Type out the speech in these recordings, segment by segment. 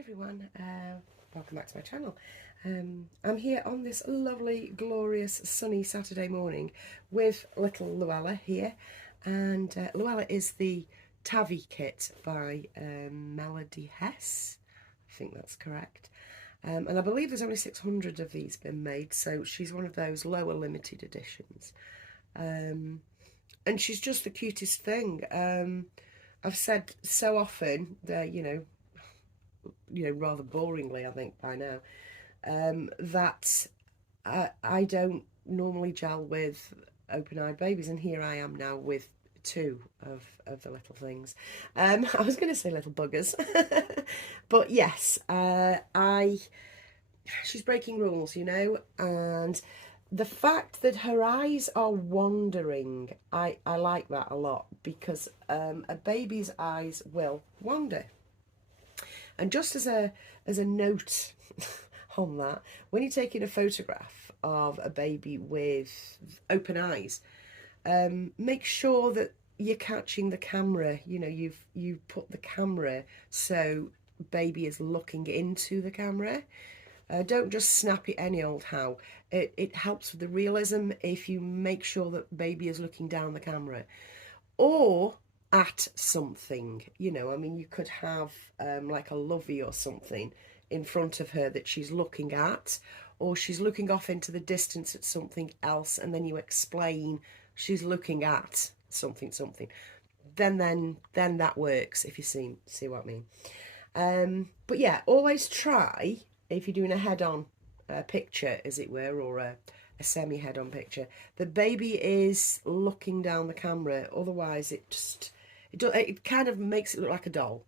everyone, welcome back to my channel. I'm here on this lovely, glorious, sunny Saturday morning with little Luella here, and Luella is the Tavi kit by Melody Hess, I think that's correct, and I believe there's only 600 of these been made, so she's one of those lower limited editions, and she's just the cutest thing. I've said so often that, rather boringly, I think by now, that I don't normally gel with open-eyed babies, and here I am now with two of the little things. I was going to say little buggers, but yes, she's breaking rules, and the fact that her eyes are wandering, I like that a lot, because a baby's eyes will wander. And just as a note on that, when you're taking a photograph of a baby with open eyes, make sure that you're catching the camera. You've put the camera so baby is looking into the camera. Don't just snap it any old how. It helps with the realism if you make sure that baby is looking down the camera, or at something. You could have like a lovey or something in front of her that she's looking at, or she's looking off into the distance at something else, and then you explain she's looking at something. Then that works, if you see what I mean. But yeah, always try, if you're doing a head-on picture, as it were, or a semi head-on picture, the baby is looking down the camera. Otherwise it kind of makes it look like a doll,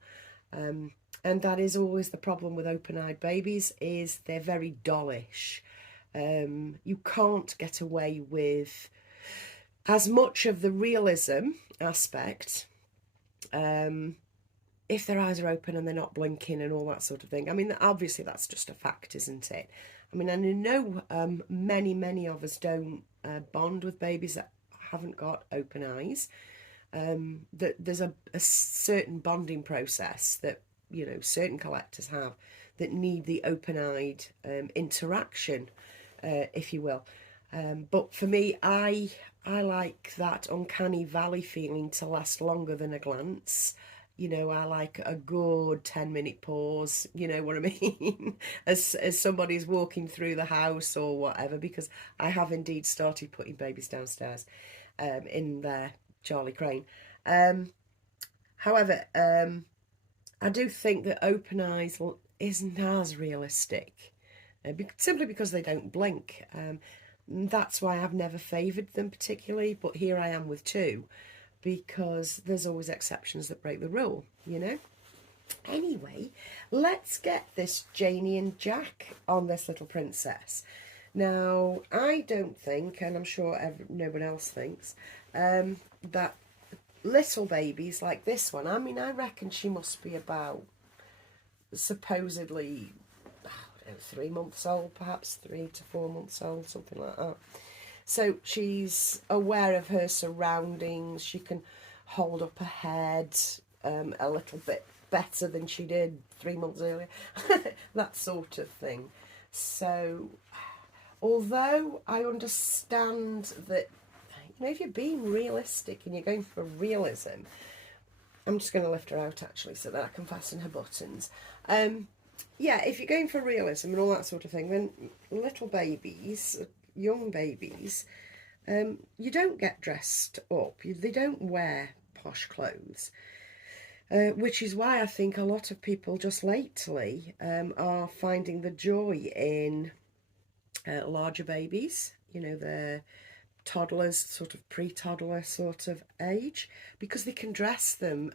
and that is always the problem with open-eyed babies, is they're very dollish. You can't get away with as much of the realism aspect if their eyes are open and they're not blinking and all that sort of thing. I mean, obviously that's just a fact, isn't it? I mean, I know many of us don't bond with babies that haven't got open eyes. That there's a certain bonding process that certain collectors have that need the open-eyed interaction, if you will. But for me, I like that uncanny valley feeling to last longer than a glance. I like a good 10-minute pause, you know what I mean, as somebody's walking through the house or whatever, because I have indeed started putting babies downstairs in their Charlie Crane. However, I do think that open eyes isn't as realistic, simply because they don't blink. That's why I've never favoured them particularly, but here I am with two, because there's always exceptions that break the rule, Anyway, let's get this Janie and Jack on this little princess. Now, I don't think, and I'm sure no one else thinks, that little babies like this one, I mean, I reckon she must be about, supposedly, 3 months old, perhaps 3 to 4 months old, something like that. So she's aware of her surroundings. She can hold up her head a little bit better than she did 3 months earlier, that sort of thing. So, although I understand that, if you're being realistic and you're going for realism, I'm just going to lift her out actually so that I can fasten her buttons. Yeah, if you're going for realism and all that sort of thing, then little babies, young babies, you don't get dressed up. They don't wear posh clothes, which is why I think a lot of people just lately are finding the joy in larger babies, they're toddlers, sort of pre-toddler sort of age, because they can dress them,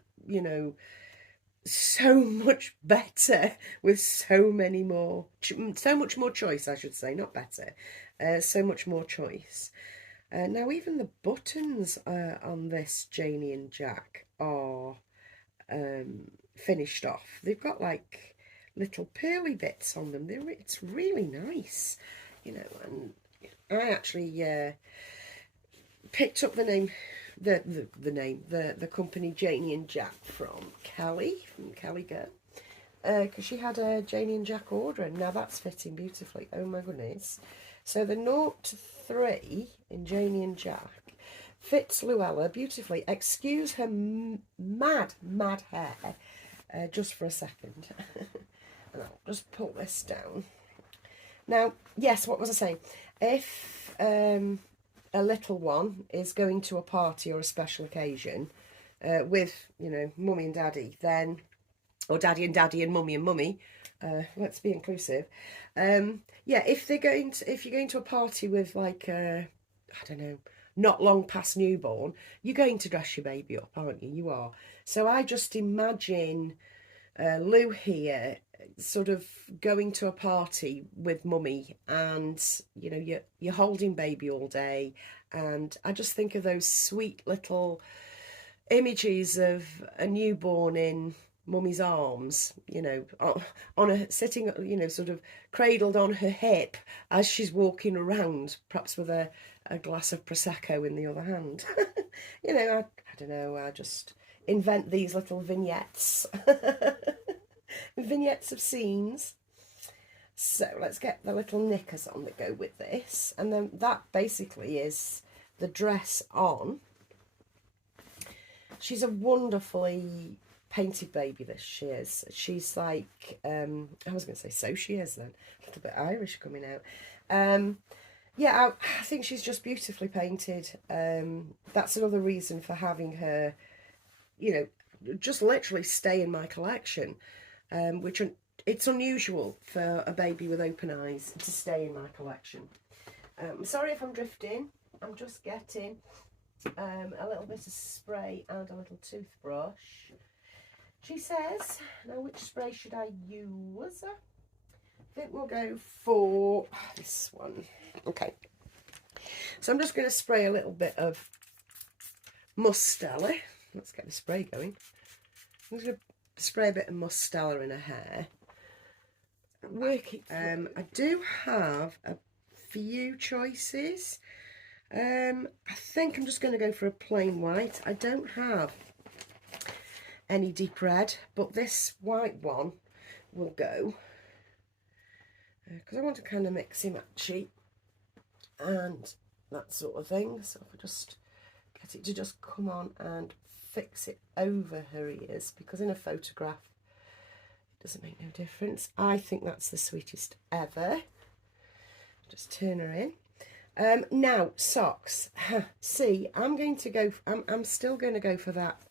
so much better, with so much more choice, I should say, not better, so much more choice. Now even the buttons on this Janie and Jack are finished off. They've got like little pearly bits on them. It's really nice, and I actually picked up the name, the company Janie and Jack from Kelly Girl, because she had a Janie and Jack ordering. Now that's fitting beautifully. Oh my goodness. So the 0 to 3 in Janie and Jack fits Luella beautifully. Excuse her mad hair just for a second. And I'll just pull this down. Now, yes, what was I saying? If a little one is going to a party or a special occasion with, you know, mummy and daddy, then, or daddy and mummy and mummy, let's be inclusive. Yeah, if you're going to a party with like, I don't know, not long past newborn, you're going to dress your baby up, aren't you? You are. So I just imagine Lou here sort of going to a party with mummy, and you know, you're holding baby all day, and I just think of those sweet little images of a newborn in mummy's arms, you know, on a sitting, you know, sort of cradled on her hip as she's walking around, perhaps with a glass of prosecco in the other hand. You know, I don't know, I just invent these little vignettes. Vignettes of scenes. So let's get the little knickers on that go with this, and then that basically is the dress on. She's a wonderfully painted baby, this she is. She's like, I was going to say, so she is then, a little bit Irish coming out. Yeah, I think she's just beautifully painted. That's another reason for having her, you know, just literally stay in my collection, which it's unusual for a baby with open eyes to stay in my collection. Sorry if I'm drifting, I'm just getting a little bit of spray and a little toothbrush. She says, now which spray should I use? I think we'll go for this one. Okay, so I'm just going to spray a little bit of Mustela. Let's get the spray going. I'm just going to spray a bit of Mustela in her hair. Working. I do have a few choices. I think I'm just going to go for a plain white. I don't have any deep red, but this white one will go, because I want to kind of mixy matchy and that sort of thing. So if I just get it to just come on and fix it over her ears, because in a photograph it doesn't make no difference. I think that's the sweetest ever. Just turn her in. Now socks. See, I'm still going to go for that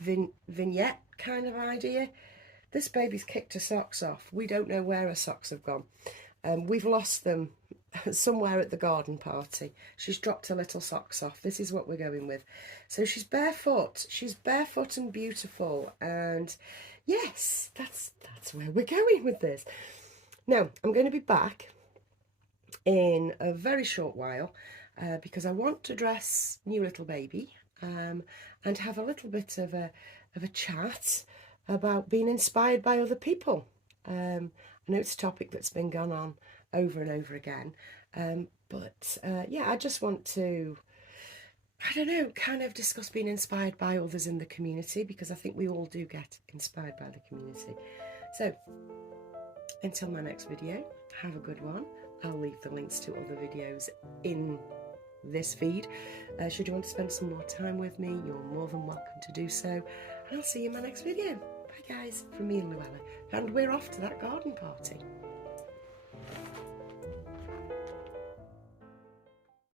vignette kind of idea. This baby's kicked her socks off. We don't know where her socks have gone. We've lost them somewhere at the garden party. She's dropped her little socks off. This is what we're going with. So she's barefoot. She's barefoot and beautiful. And yes, that's where we're going with this. Now, I'm going to be back in a very short while because I want to dress new little baby and have a little bit of a chat about being inspired by other people. I know it's a topic that's been gone on over and over again, but yeah, I just want to, I don't know, kind of discuss being inspired by others in the community, because I think we all do get inspired by the community. So until my next video, have a good one. I'll leave the links to other videos in this feed. Should you want to spend some more time with me, you're more than welcome to do so. And I'll see you in my next video. Bye guys, from me and Luella. And we're off to that garden party.